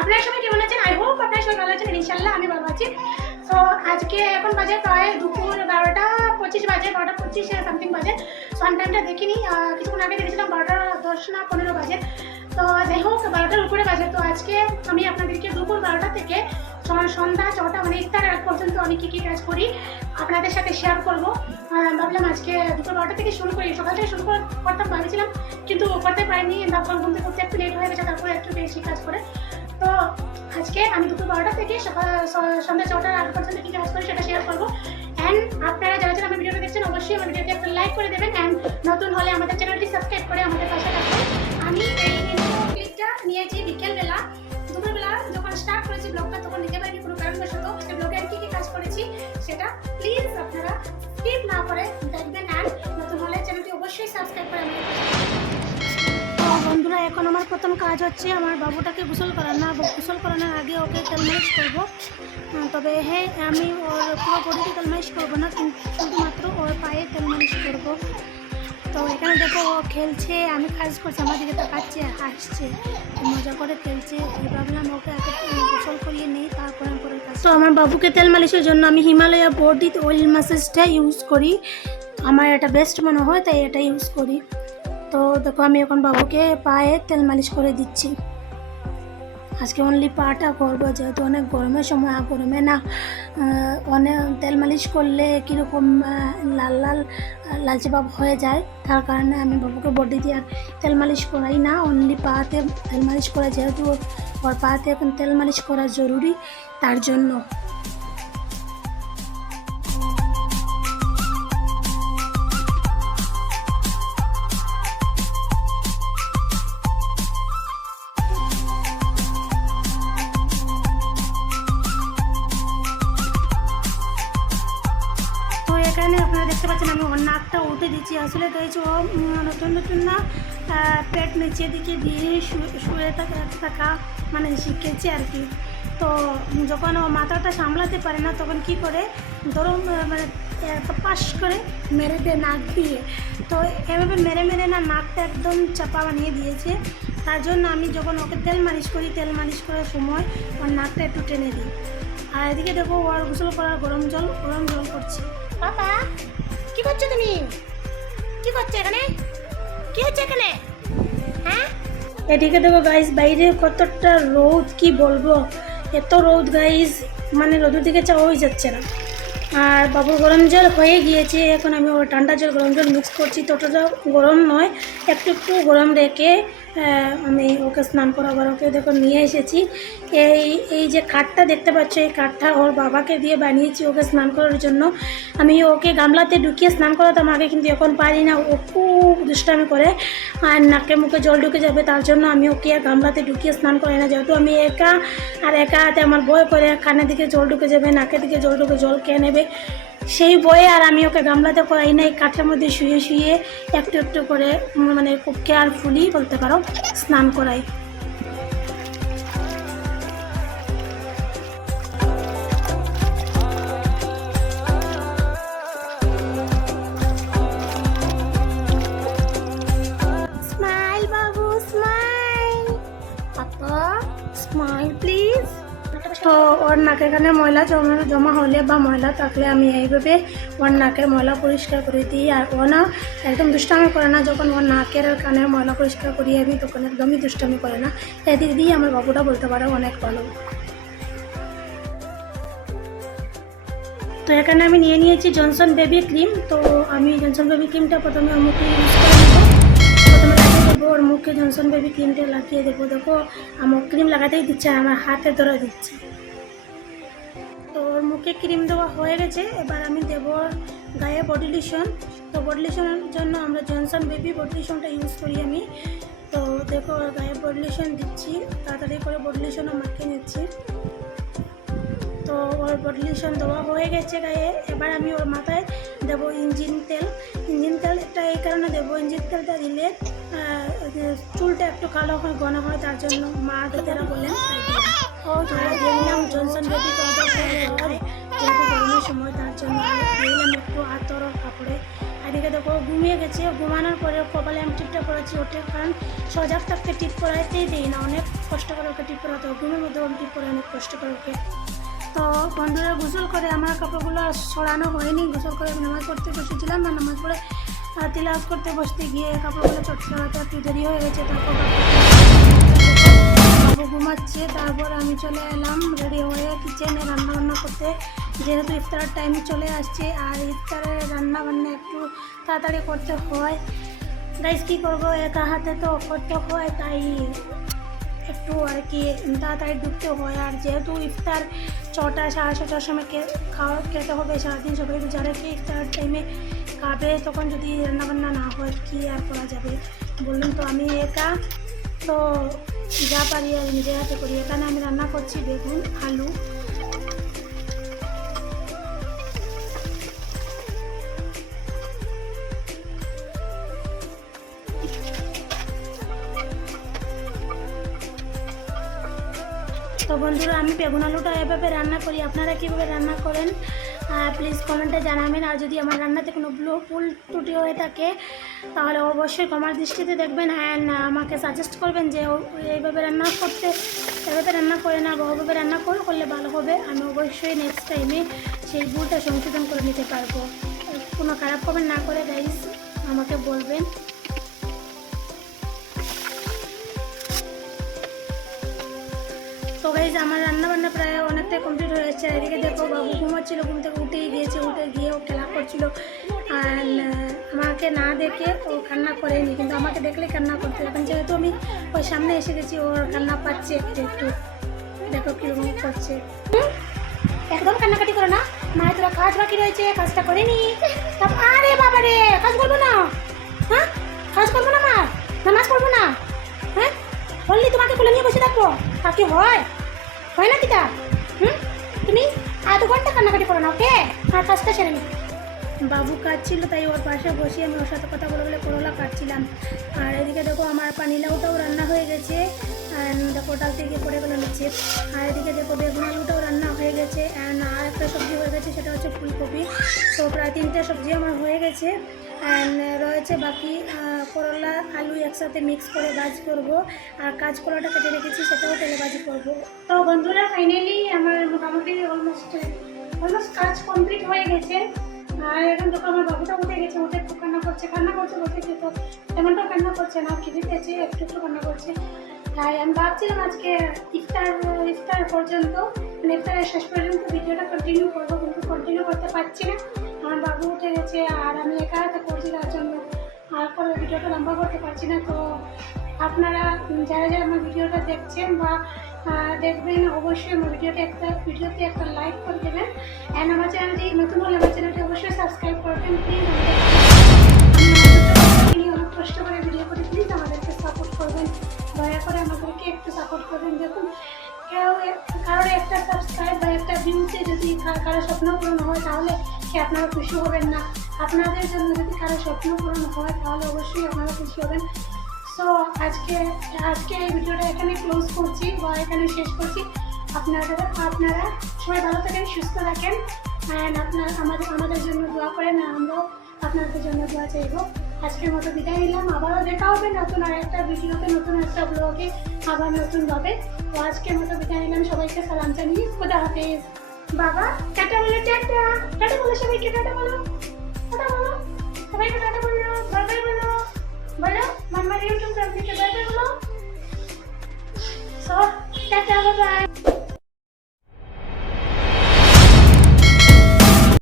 আপনারা সবাই কেমন আছেন? আই হোপ আপনারা সবাই ভালো আছেন। ইনশাআল্লাহ আমি ভালো আছি। তো আজকে এখন বাজে প্রায় দুপুর 12:25 বাজে, 12:25 সামথিং বাজে। সো আমি টাইমটা দেখিনি, কিছুক্ষণ আগে দেখেছিলাম 12:10 না 15 বাজে। তো যাই হোক 12টার উপরে বাজে। তো আজকে আমি আপনাদেরকে দুপুর 12টা থেকে সন্ধ্যা 6টা মানে ইফতার আগ পর্যন্ত আমি কী কী কাজ করি আপনাদের সাথে শেয়ার করবো। ভাবলাম আজকে দুপুর 12টা থেকে শুরু করি, সকাল থেকে শুরু করতাম ভাবছিলাম, কিন্তু করতে পারিনি। ভাবলাম ঘুমতে করতে একটু লেট হয়ে গেছে, তারপরে একটু বেশি কাজ করে। তো আজকে আমি দুপুর 12টা থেকে সন্ধ্যা 6টার আগ পর্যন্ত কী কাজ করি সেটা শেয়ার করবো। অ্যান্ড আপনারা যারা যারা আমার ভিডিওটা দেখছেন অবশ্যই আমার ভিডিওতে একটা লাইক করে দেবেন, অ্যান্ড নতুন হলে আমাদের চ্যানেলটি সাবস্ক্রাইব করে আমাদের পাশে থাকবেন। আমি এই ক্লিপটা নিয়েছি বিকেলবেলা, দুপুরবেলা যখন স্টার্ট করেছি ব্লগটা তখন নিতে পারিনি কোনো কারণবশত। ব্লগে আমি কী কী কাজ করেছি সেটা প্লিজ আপনারা স্কিপ না করে দেখবেন, অ্যান্ড নতুন হলে চ্যানেলটি অবশ্যই সাবস্ক্রাইব করে আমাদের পাশে থাকবেন। বন্ধুরা, এখন আমার প্রথম কাজ হচ্ছে আমার বাবুটাকে গোসল করানো। গোসল করানোর আগে ওকে তেল মালিশ করবো। তবে হ্যাঁ, আমি ওর পুরো বডিতে তেল মালিশ করবো না, কিন্তু শুধুমাত্র ওর পায়ে তেল মালিশ করবো। তো এখানে দেখো ও খেলছে, আমি কাজ করছি, আমার দিকে তাকাচ্ছে, হাসছে, মজা করে খেলছে। ভাবলাম ওকে আগে গোসল করিয়ে নেই, তারপরে আমি করে কাজ। তো আমার বাবুকে তেল মালিশের জন্য আমি হিমালয়া বডি অয়েল ম্যাসাজটা ইউজ করি। আমার এটা বেস্ট মনে হয়, তাই এটা ইউজ করি। তো দেখো আমি এখন বাবুকে পায়ে তেল মালিশ করে দিচ্ছি। আজকে অনলি পাটা করবো, যেহেতু অনেক গরমের সময়, গরমে না অনেক তেল মালিশ করলে কীরকম লাল লাল লালচে ভাব হয়ে যায়, তার কারণে আমি বাবুকে বডি দিয়ে আর তেল মালিশ করাই না, অনলি পাতে তেল মালিশ করা, যেহেতু ওর পাতে এখন তেল মালিশ করা জরুরি, তার জন্য। এখানে আপনারা দেখতে পাচ্ছেন আমি ওর নাকটা উঠে দিচ্ছি। আসলে গাইজ ও নতুন নতুন না পেট নিচে দিকে দিয়ে শুয়ে থাকা মানে শিখেছে আর কি। তো যখন ও মাথাটা সামলাতে পারে না তখন কি করে ধরো মানে পাশ করে মেরে দেয় নাক দিয়ে। তো এভাবে মেরে মেরে না নাকটা একদম চাপা বানিয়ে দিয়েছে। তার জন্য আমি যখন ওকে তেল মালিশ করি, তেল মালিশ করার সময় ওর নাকটা একটু টেনে দিই। আর এদিকে দেখো ওর গোসল করার গরম জল করছে। বাবা কি করছো তুমি? কি করছো এখানে? কি হচ্ছে এখানে? হ্যাঁ, এদিকে দেখো গাইস, বাইরে কতটা রোদ, কি বলবো, এত রোদ গাইস, মানে রোদের দিকে চাওয়াই যাচ্ছে না। আর বাবুর গরম জল হয়ে গিয়েছে, এখন আমি ওর ঠান্ডা জল গরম জল মিক্স করছি। ততটা গরম নয়, একটু একটু গরম রেখে আমি ওকে স্নান করাবার ওকে দেখো নিয়ে এসেছি। এই যে কাঠটা দেখতে পাচ্ছ, এই কাঠটা ওর বাবাকে দিয়ে বানিয়েছি ওকে স্নান করার জন্য। আমি ওকে গামলাতে ঢুকিয়ে স্নান করাতাম আগে, কিন্তু এখন পারি না, ও খুব দুষ্টামি করে আর নাকে মুখে জল ঢুকে যাবে, তার জন্য আমি ওকে আর গামলাতে ঢুকিয়ে স্নান করাই না। যেহেতু আমি একা হাতে আমার ভয় করে কানের দিকে জল ঢুকে যাবে, নাকের দিকে জল ঢুকে জল খেয়ে নেবে, সেই বয়ে আর আমি ওকে গামলাতে করাই না। এই কাঠের মধ্যে শুয়ে শুয়ে একটু একটু করে মানে খুব কেয়ারফুলি বলতে পারো স্নান করাই। Smile Babu, smile, papa smile please. তো ওর নাকের এখানে ময়লা জমা হলে বা ময়লা থাকলে আমি এইভাবে ওর নাকের ময়লা পরিষ্কার করে দিই। আর ও না একদম দুষ্টামি করে না, যখন ওর নাকের আর কানের ময়লা পরিষ্কার করি আমি তখন একদমই দুষ্টামি করে না। এদিক দিয়ে আমার বাবুটা বলতে পারো অনেক ভালো। তো এখানে আমি নিয়ে নিয়েছি জনসন বেবি ক্রিম। তো আমি জনসন বেবি ক্রিমটা প্রথমে ওর মুখে ইউজ করে নেব। প্রথমে লাগিয়ে দেবো ওর মুখে জনসন বেবি ক্রিমটা লাগিয়ে দেবো। দেখো আমার ক্রিম লাগাতেই দিচ্ছে, আমার হাতে ধরে দিচ্ছে। তো ওর মুখে ক্রিম দেওয়া হয়ে গেছে, এবার আমি দেবো গায়ে বডি লোশন। তো বডি লোশনের জন্য আমরা জনসন বেবি বডি লোশনটা ইউজ করি আমি। তো দেখো গায়ে বডি লোশন দিচ্ছি, তাড়াতাড়ি করে বডি লোশনও মাখিয়ে নিচ্ছি। তো ওর বডি লোশন দেওয়া হয়ে গেছে গায়ে। এবার আমি ওর মাথায় দেবো ইঞ্জিন তেল। ইঞ্জিন তেলটা এই কারণে দেবো, ইঞ্জিন তেলটা দিলে চুলটা একটু কালো হয়, ঘন হয়, তার জন্য মা দাদারা বলেন। ও ধরে দিয়ে নিলাম জনসন বেবি পাউডার, যেহেতু গরমের সময় তার জন্য দিলাম একটু আতর কাপড়ে। আর এদিকে দেখো ঘুমিয়ে গেছে, ঘুমানোর পরে কপালে আমি টিপটা পড়াচ্ছি ওঠে, কারণ সজাগ থাকতে টিপ পড়াইতেই দিই না, অনেক কষ্ট করে ওকে টিপ পড়াতে হয়, ঘুমের মধ্যে আমি টিপ পড়ে অনেক কষ্ট করে ওকে। তো বন্ধুরা গোসল করে আমার কাপড়গুলো ছড়ানো হয়নি, গোসল করে আমি নামাজ পড়তে বসেছিলাম, না নামাজ পড়ে তিলাওয়াত করতে বসতে গিয়ে কাপড়গুলো ছড়াতে একটু দেরি হয়ে গেছে। তারপর বাবু ঘুমাচ্ছে, তারপর আমি চলে এলাম রেডি হয়ে কিচেনে রান্নাবান্না করতে, যেহেতু ইফতারের টাইম চলে আসছে আর ইফতারে রান্নাবান্না একটু তাড়াতাড়ি করতে হয়। গাইস কী করবো, একা হাতে তো করতে হয়, তাই একটু আর কি তাড়াতাড়ি ঢুকতে হয়। আর যেহেতু ইফতার 6টা 6:30টার সময় খেতে হবে, সারাদিন সবাই রোজা রেখে ইফতার টাইমে খাবে, তখন যদি রান্নাবান্না না হয় কী আর করা যাবে বলুন। তো আমি একা, তো যা পারি আর নিজের হাতে করি। এখানে আমি রান্না করছি বেগুন আলু। তো বন্ধুরা আমি বেগুন আলুটা এভাবে রান্না করি, আপনারা কীভাবে রান্না করেন প্লিজ কমেন্টে জানাবেন। আর যদি আমার রান্নাতে কোনো ভুল ত্রুটি হয়ে থাকে তাহলে অবশ্যই ক্ষমার দৃষ্টিতে দেখবেন, অ্যান্ড আমাকে সাজেস্ট করবেন যে এইভাবে রান্না করতে, এভাবে রান্না করে না বা ওভাবে রান্না করলে ভালো হবে। আমি অবশ্যই নেক্সট টাইমে সেই ভুলটা সংশোধন করে নিতে পারবো। কোনো খারাপ কমেন্ট না করে গাইস আমাকে বলবেন। তো গাইজ আমার রান্নাবান্না প্রায় অনেকটাই কমপ্লিট হয়েছে। এদিকে দেখো বাবু ঘুমাচ্ছিল, ঘুম থেকে উঠেই গিয়েছে, উঠে গিয়ে ও খেলা করছিল, আর আমাকে না দেখে ও কান্না করেনি, কিন্তু আমাকে দেখলে কান্না করতে, এখন যেহেতু আমি ওই সামনে এসে গেছি ওর কান্না পাচ্ছে একটু একটু, দেখো কীরকম করছে। একদম কান্নাকাটি করো না, মায়ের তোরা কাজ বাকি রয়েছে, কাজটা করে নি। আরে বাবা রে, কাজ করবো না? হ্যাঁ কাজ করবো না, মা নামাজ পড়বো না? হ্যাঁ বললি তোমাকে কোলে নিয়ে বসে থাকবো, আর কি হয় না কিটা? তুমি আধ ঘন্টা কান্নাকাটি করো না, ওকে? আর কাজটা সেরে নি। বাবু কাটছিল, তাই ওর পাশে বসে আমি ওর সাথে কথা বলে বলে করলা কাটছিলাম। আর এদিকে দেখো আমার পানিলাউটাও রান্না হয়ে গেছে, দেখো ডাল থেকে পড়ে গেলো নিচে। আর এদিকে দেখো বেগুন আলুটাও রান্না হয়ে গেছে, অ্যান্ড আর একটা সবজি হয়ে গেছে, সেটা হচ্ছে ফুলকপি। তো প্রায় 3টে সবজি আমার হয়ে গেছে, অ্যান্ড রয়েছে বাকি করলা আলু একসাথে মিক্স করে ভাজি করবো, আর কাঁচকলাটা কেটে রেখেছি সেটাও তেলে ভাজি করবো। তো বন্ধুরা ফাইনালি আমার মোটামুটি অলমোস্ট কাজ কমপ্লিট হয়ে গেছে। আর এখন দেখো আমার বাবুটা উঠে গেছে, উঠে একটু কান্না করছে বলতে তো তেমনটাও কান্না করছে না, খিদে পেয়েছে, একটু কান্না করছে। তাই আমি ভাবছিলাম আজকে ইফতার পর্যন্ত, মানে ইফতারের শেষ পর্যন্ত ভিডিওটা কন্টিনিউ করবো, কিন্তু কন্টিনিউ করতে পারছি না, আমার বাবু উঠে গেছে আর আমি একা হাতে করছি, তার জন্য আর পরে ভিডিওটা লম্বা করতে পারছি না। তো আপনারা যারা যারা আমার ভিডিওটা দেখছেন বা দেখবেন অবশ্যই আমার ভিডিওতে একটা লাইক করে দেবেন, অ্যান্ড আমার চ্যানেলটি নতুন হলে আমার চ্যানেলটি অবশ্যই সাবস্ক্রাইব করবেন প্লিজ। আমি অনেক কষ্ট করে ভিডিও করি, প্লিজ আমাদেরকে সাপোর্ট করবেন, দয়া করে আমাদেরকে একটু সাপোর্ট করবেন। দেখুন কারোর একটা সাবস্ক্রাইব বা একটা ভিউতে যদি কারো স্বপ্ন পূরণ হয় তাহলে কি আপনারা খুশি হবেন না? আপনাদের জন্য যদি কারো স্বপ্ন পূরণ হয় তাহলে অবশ্যই আপনারা খুশি হবেন। সো আজকে এই ভিডিওটা এখানে ক্লোজ করছি বা এখানে শেষ করছি। আপনারা সবাই ভালো থাকেন, সুস্থ থাকেন, অ্যান্ড আমাদের জন্য দোয়া করেন, আমরাও আপনাদের জন্য দোয়া চাইব। আজকের মতো বিদায় নিলাম, আবারও দেখা হবে নতুন আর একটা ভিডিওতে, নতুন একটা ব্লগে, আবার নতুনভাবে। তো আজকের মতো বিদায় নিলাম, সবাইকে সালাম জানিয়ে খোদা হাফেজ। বাবা টাটা বলো, টাটা বলো সবাইকে, টাটা বলো সবাইকে, টাটা বলো, বাই বাই বলো মাম্মার ইউটিউব চ্যানেলকে বাই বাই বলো। So tata bye bye.